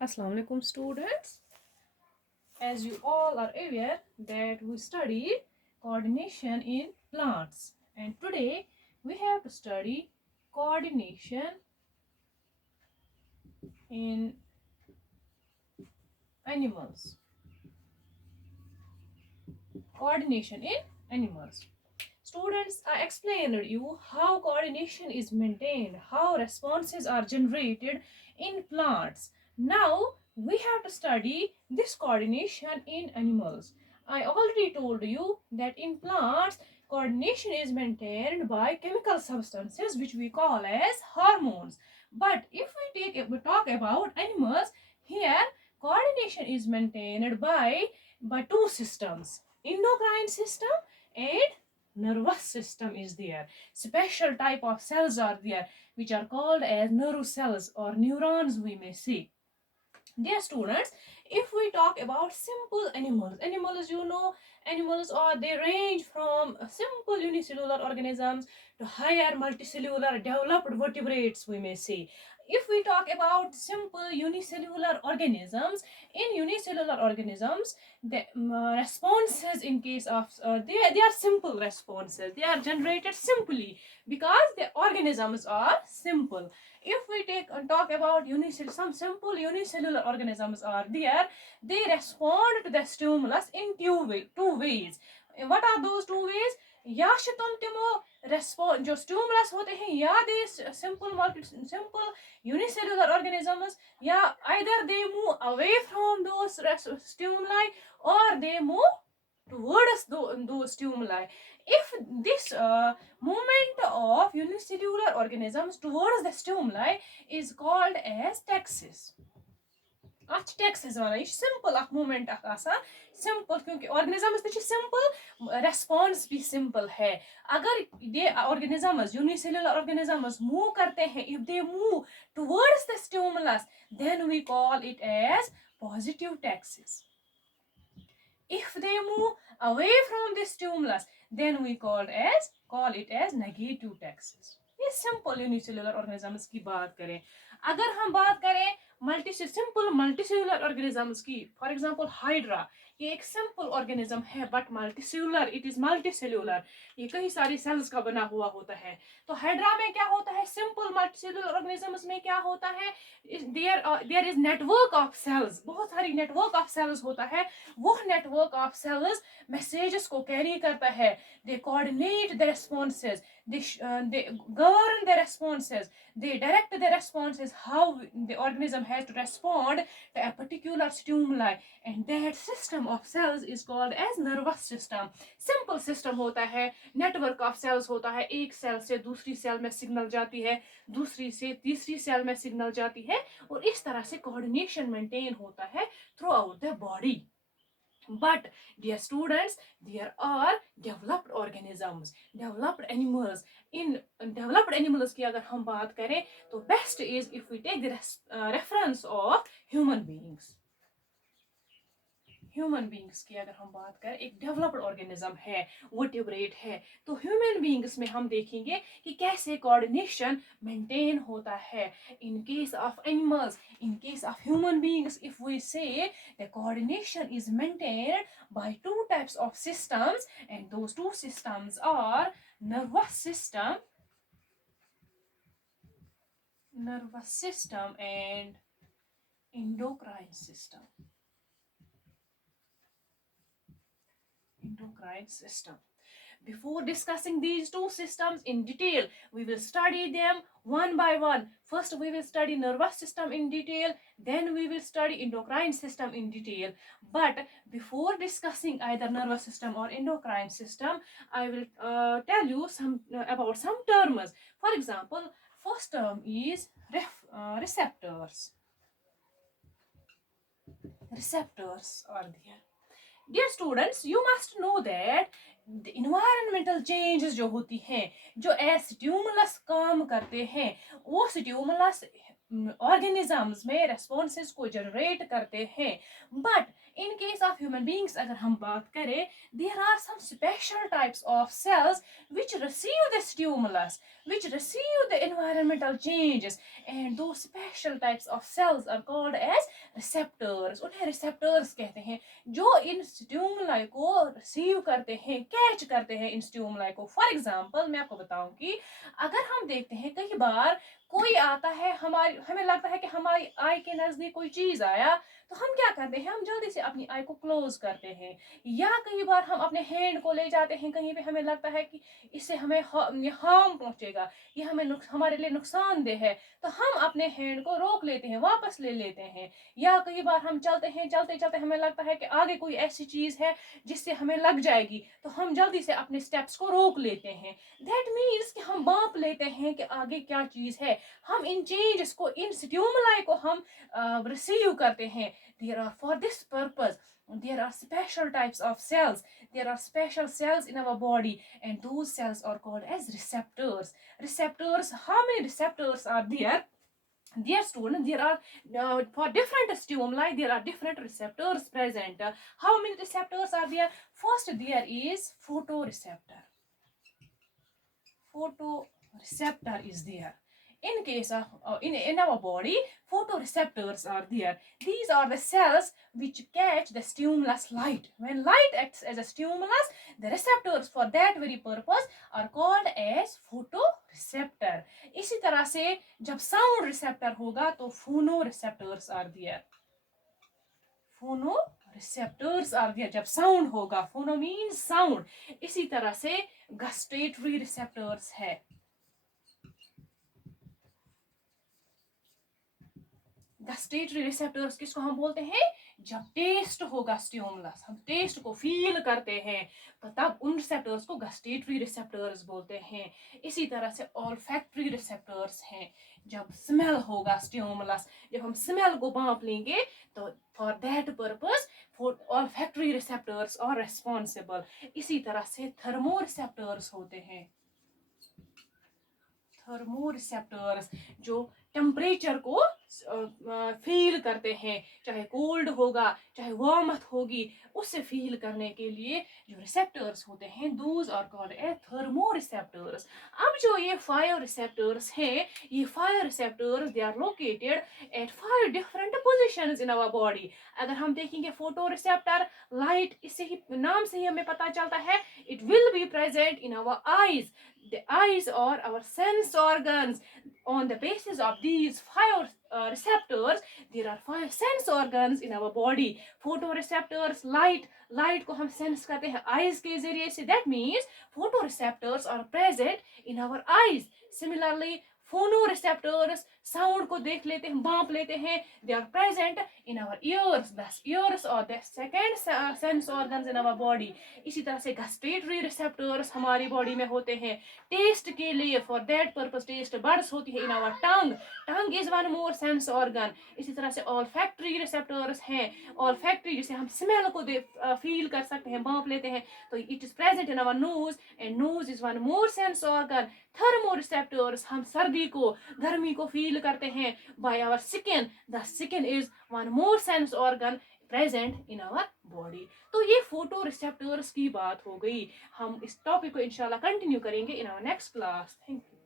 Assalamu alaikum students. As you all are aware that we study coordination in plants, and today we have to study coordination in animals. Coordination in animals. Students, I explained you how coordination is maintained, how responses are generated in plants. Now we have to study this coordination in animals. I already told you that in plants, coordination is maintained by chemical substances which we call as hormones. But if we talk about animals, here coordination is maintained by two systems, endocrine system and nervous system is there. Special type of cells are there which are called as nerve cells or neurons, we may say. Dear students, if we talk about simple animals, animals are, they range from simple unicellular organisms to higher multicellular developed vertebrates, we may say. If we talk about simple unicellular organisms, in unicellular organisms, the responses in case of they are simple responses, they are generated simply because the organisms are simple. If we talk about some simple unicellular organisms are there, they respond to the stimulus in two ways. What are those two ways? या तुम तिमो रेस्पॉन्स जो स्टिमुलस होते हैं या दे simple unicellular organisms, या either they move away from those stimuli or they move towards those stimuli. If this movement of unicellular organisms towards the stimuli is called as taxis. اتھ ٹیکسز ونان یہ سمپل اخ مومنٹ اخ آسان سمپل کیونکہ آرگنزمز تہ سمپل रेस्पॉन्स भी सिंपल है. अगर ये ऑर्गेनिजम्स यूनिसेलुलर ऑर्गेनिजम्स मूव करते हैं, if they move towards the stimulus, then we call it as positive taxis. If they move away from the stimulus, then we call it as negative taxis. ये simple unicellular organisms की बात करें. अगर हम बात करें सिंपल मल्टीसेलुलर ऑर्गेनिजम्स की, for example hydra, ये एक सिंपल ऑर्गेनिज्म है but multicellular, it is multicellular, ये कई सारी सेल्स का बना हुआ होता है. तो हाइड्रा में क्या होता है, सिंपल मल्टीसेलुलर ऑर्गेनिजम्स में क्या होता है, there is network of cells, बहुत सारी नेटवर्क ऑफ सेल्स होता है. वो नेटवर्क ऑफ सेल्स मैसेजेस को कैरी करता है. They coordinate the responses, they govern the responses, they direct the responses, how the organism has to respond to a particular stimuli, and that system of cells is called as nervous system. Simple system होता है, network of cells होता है, एक सेल से दूसरी सेल में सिग्नल जाती है, दूसरी से तीसरी सेल में सिग्नल जाती है, और इस तरह से कोऑर्डिनेशन मेंटेन होता है through out the body. But dear students, there are developed organisms, developed animals. In developed animals की अगर हम बात करें तो best is if we take the reference of human beings. Human beings की अगर हम बात करें, एक डेवलप्ड ऑर्गेनिज्म है, वर्टिब्रेट है, तो ह्यूमन बींग्स में हम देखेंगे कि कैसे कोऑर्डिनेशन मेंटेन होता है. In case of animals, in case of human beings, if we say the coordination is maintained by two types of systems, and those two systems are nervous system and endocrine system. Endocrine system. Before discussing these two systems in detail, we will study them one by one. First, we will study nervous system in detail, then we will study endocrine system in detail. But before discussing either nervous system or endocrine system, I will tell you about some terms. For example, first term is receptors. Receptors are there. Dear students, you must know that the environmental changes जो होती हैं, जो as stimulus काम करते हैं, वो stimulus organisms में responses को जनरेट करते हैं. But in case of human beings अगर हम बात करें, there are some special types of cells which receive the stimulus, which receive the environmental changes, and those special types of cells are called as receptors. उन्हें receptors कहते हैं, जो इन स्टिमुलाई को रिसीव करते हैं, कैच करते हैं इन स्टिमुलाई को. फॉर एग्जाम्पल मैं आपको बताऊं कि अगर हम देखते हैं कई बार कोई आता है, हमें लगता है कि हमारी आई के नजदीक कोई चीज आया, तो हम क्या करते हैं, हम जल्दी से अपनी आई को क्लोज करते हैं. या कई बार हम अपने हैंड को ले जाते हैं कहीं पे, हमें लगता है कि इससे हमें हार्म पहुंचेगा, ये हमारे लिए नुकसानदेह है, तो हम अपने हैंड को रोक लेते हैं, वापस ले लेते हैं. या कई बार हम चलते हैं, चलते चलते हमें लगता है कि आगे कोई ऐसी चीज है जिससे हमें लग जाएगी, तो हम जल्दी से अपने स्टेप्स को रोक लेते हैं. दैट मीन्स कि हम बांप लेते हैं कि आगे क्या चीज है. हम इन चेंजेस को, इन स्टिमुलाई को हम रिसीव करते हैं. There are for this purpose, there are special types of cells, there are special cells in our body, and those cells are called as receptors. Receptors, how many receptors are there? Dear student, there are for different stimuli there are different receptors present. How many receptors are there? First there is photoreceptor. Photoreceptor is there. In case of in our body, photoreceptors are there. These are the cells which catch the stimulus light. When light acts as a stimulus, the receptors for that very purpose are called as photoreceptor. इसी तरह से जब sound receptor होगा तो phonoreceptors are there. Phonoreceptors are there जब sound होगा. Phono means sound. इसी तरह से gustatory receptors है. गस्टेटरी रिसेप्टर्स किसको हम बोलते हैं? जब टेस्ट होगा स्टिमुलस, हम टेस्ट को फील करते हैं, तो तब उन रिसेप्टर्स को गस्टेटरी रिसेप्टर्स बोलते हैं. इसी तरह से ऑल्फैक्टरी रिसेप्टर्स हैं, जब स्मेल होगा स्टिमुलस, जब हम स्मेल को भांप लेंगे, तो for that purpose olfactory receptors are responsible. इसी तरह से थर्मो रिसेप्टर्स होते हैं. थर्मोरिसेप्टर्स जो टेम्परेचर को फील करते हैं, चाहे कोल्ड होगा चाहे वार्मथ होगी, उससे फील करने के लिए जो रिसेप्टर्स होते हैं, those are called a thermoreceptors. अब जो ये 5 रिसेप्टर्स हैं, ये 5 receptors they are located at 5 different positions in our body. अगर हम देखेंगे फोटो रिसेप्टर, लाइट, इससे ही नाम से ही हमें पता चलता है, it will be present in our eyes. The eyes are our sense organs. On the basis of these 5 receptors, there are 5 sense organs in our body. Photoreceptors, light को हम sense करते हैं eyes के जरिए से. That means photoreceptors are present in our eyes. Similarly, phonoreceptors sound को देख लेते हैं, भांप लेते हैं. They are present in our ears. Thus, ears are the second sense organs in our body. इसी तरह से gustatory receptors हमारी बॉडी में होते हैं टेस्ट के लिए. For that purpose taste buds होती है in our tongue. Tongue is one more sense organ. इसी तरह से ऑल्फैक्टरी रिसेप्टर्स हैं. ऑल्फैक्टरी जिसे हम स्मेल को फील कर सकते हैं, भांप लेते हैं, तो it is present in our nose, and nose is one more sense organ. Thermoreceptors, हम सर्दी को, गर्मी को फील करते हैं by our skin. The skin is one more sense organ present in our body. तो ये फोटो रिसेप्टर्स की बात हो गई. हम इस टॉपिक को इंशाल्लाह कंटिन्यू करेंगे in our next class. Thank you.